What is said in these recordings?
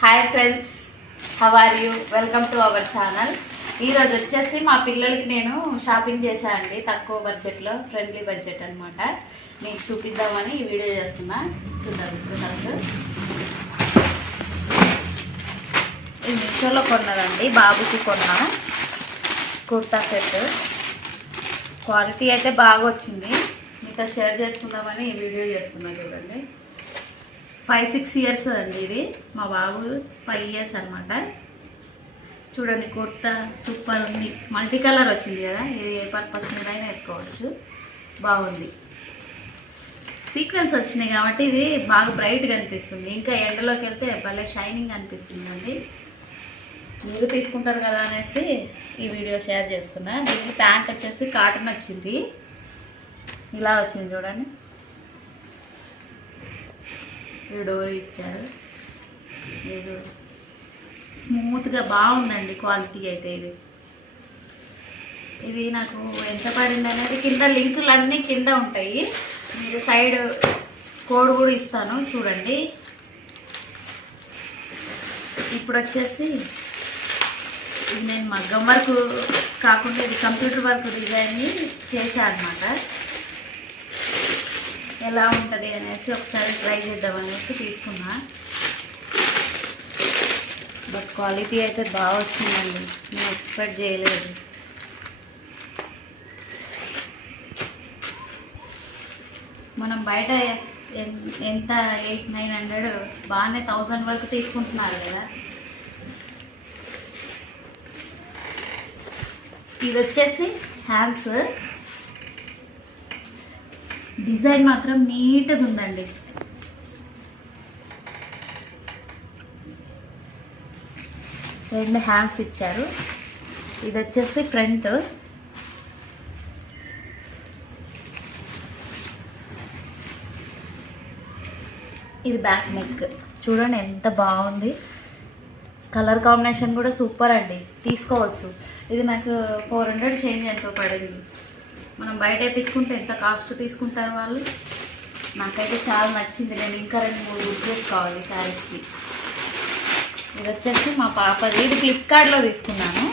Hi friends, how are you? Welcome to our channel. ఈరోజు వచ్చేసి మా పిల్లలకి నేను షాపింగ్ చేశాను అండి. తక్కువ బడ్జెట్లో, ఫ్రెండ్లీ బడ్జెట్ అనమాట. మీకు చూపిద్దామని ఈ వీడియో చేస్తున్నా. చూద్దాం ఇప్పుడు ఫస్ట్. ఇది మీషోలో కొన్నదండి, బాబుకి కొన్నా కుర్తా సెట్. క్వాలిటీ అయితే బాగా వచ్చింది. మీతో షేర్ చేసుకుందామని ఈ వీడియో చేస్తున్నా. చూడండి, 5-6 ఇయర్స్ అండి ఇది. మా బాబు 5 ఇయర్స్ అనమాట. చూడండి, కుర్తా సూపర్ ఉంది. మల్టీ కలర్ వచ్చింది కదా, ఇది ఏ పర్పస్ మీద అయినా వేసుకోవచ్చు. బాగుంది. సీక్వెన్స్ వచ్చినాయి కాబట్టి ఇది బాగా బ్రైట్గా అనిపిస్తుంది. ఇంకా ఎండలోకి వెళ్తే భలే షైనింగ్ అనిపిస్తుంది అండి. మీరు తీసుకుంటారు కదా అనేసి ఈ వీడియో షేర్ చేస్తున్నా. దీనికి ప్యాంట్ వచ్చేసి కాటన్ వచ్చింది. ఇలా వచ్చింది చూడండి. డోర్ ఇచ్చారు. ఇది స్మూత్గా బాగుందండి. క్వాలిటీ అయితే ఇది నాకు ఎంత పడింది అనేది కింద లింకులు అన్నీ కింద ఉంటాయి. మీరు సైడ్ కోడ్ కూడా ఇస్తాను చూడండి. ఇప్పుడు వచ్చేసి ఇది నేను మగ్గం వర్క్ కాకుండా ఇది కంప్యూటర్ వర్క్ డిజైన్ని చేశాను అనమాట. ఎలా ఉంటుంది అనేసి ఒకసారి ట్రై చేద్దామనేసి తీసుకున్నా. బట్ క్వాలిటీ అయితే బాగా వచ్చిందండి, నేను ఎక్స్పెక్ట్ చేయలేదు. మనం బయట ఎంత 800-900 బాగానే 1000 వరకు తీసుకుంటున్నారు కదా. ఇది వచ్చేసి హ్యాండ్స్. డిజైన్ మాత్రం నీట్గా ఉందండి. రెండు హ్యాండ్స్ ఇచ్చారు. ఇది వచ్చేసి ఫ్రంట్. ఇది బ్యాక్ నెక్. చూడండి ఎంత బాగుంది. కలర్ కాంబినేషన్ కూడా సూపర్ అండి, తీసుకోవచ్చు. ఇది నాకు 400 చేంజ్ ఎంతో పడింది. మనం బయట వేయించుకుంటే ఎంత కాస్ట్ తీసుకుంటారు వాళ్ళు. నాకైతే చాలా నచ్చింది. నేను ఇంకా 2-3 బుక్ చేసుకోవాలి శారీస్కి. ఇది వచ్చేసి మా పాపది. ఇది ఫ్లిప్కార్ట్లో తీసుకున్నాను.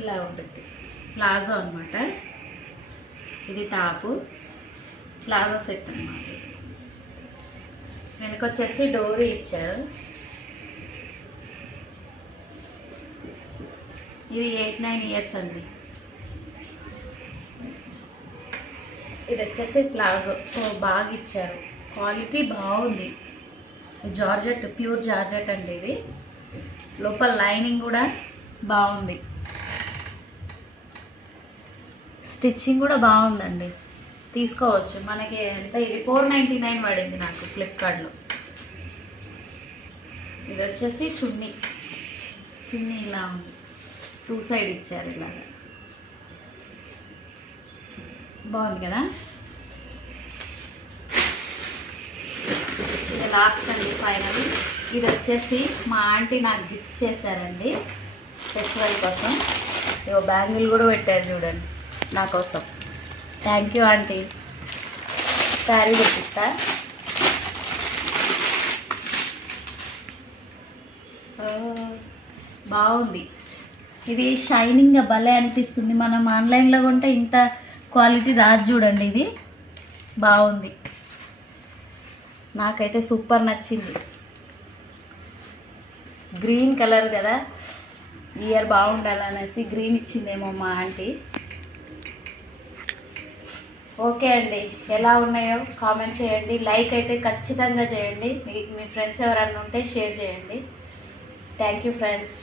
ఇలా ఉంటుంది. ప్లాజో అనమాట. ఇది టాపు, ప్లాజో సెట్ అనమాట. వెనకొచ్చేసి డోరీ ఇచ్చారు. ఇది 8-9 ఇయర్స్ అండి. ఇది వచ్చేసి ప్లాజో బాగా ఇచ్చారు. క్వాలిటీ బాగుంది. జార్జెట్, ప్యూర్ జార్జెట్ అండి ఇది. లోపల లైనింగ్ కూడా బాగుంది. స్టిచ్చింగ్ కూడా బాగుందండి, తీసుకోవచ్చు. మనకి ఎంత ఇది 499 పడింది నాకు ఫ్లిప్కార్ట్లో. ఇది వచ్చేసి చున్నీ. చున్నీ ఇలా ఉంది, 2 సైడ్ ఇచ్చారు. ఇలాగ బాగుంది కదా. ఇది లాస్ట్ అండి, ఫైనల్. ఇది వచ్చేసి మా ఆంటీ నాకు గిఫ్ట్ చేశారండి ఫెస్టివల్ కోసం. ఇవో బ్యాంగిల్ కూడా పెట్టారు చూడండి నా కోసం. Thank you aunty. శారీ చూపిస్తా. బాగుంది. ఇది షైనింగ్గా భలే అనిపిస్తుంది. మనం ఆన్లైన్లో కొంటే ఇంత క్వాలిటీ రాదు చూడండి. ఇది బాగుంది, నాకైతే సూపర్ నచ్చింది. గ్రీన్ కలర్ కదా, ఇయర్ బాగుండాలనేసి గ్రీన్ ఇచ్చిందేమో మా ఆంటీ. ఓకే అండి, ఎలా ఉన్నాయో కామెంట్ చేయండి. లైక్ అయితే ఖచ్చితంగా చేయండి. మీ ఫ్రెండ్స్ ఎవరన్నా ఉంటే షేర్ చేయండి. Thank you friends.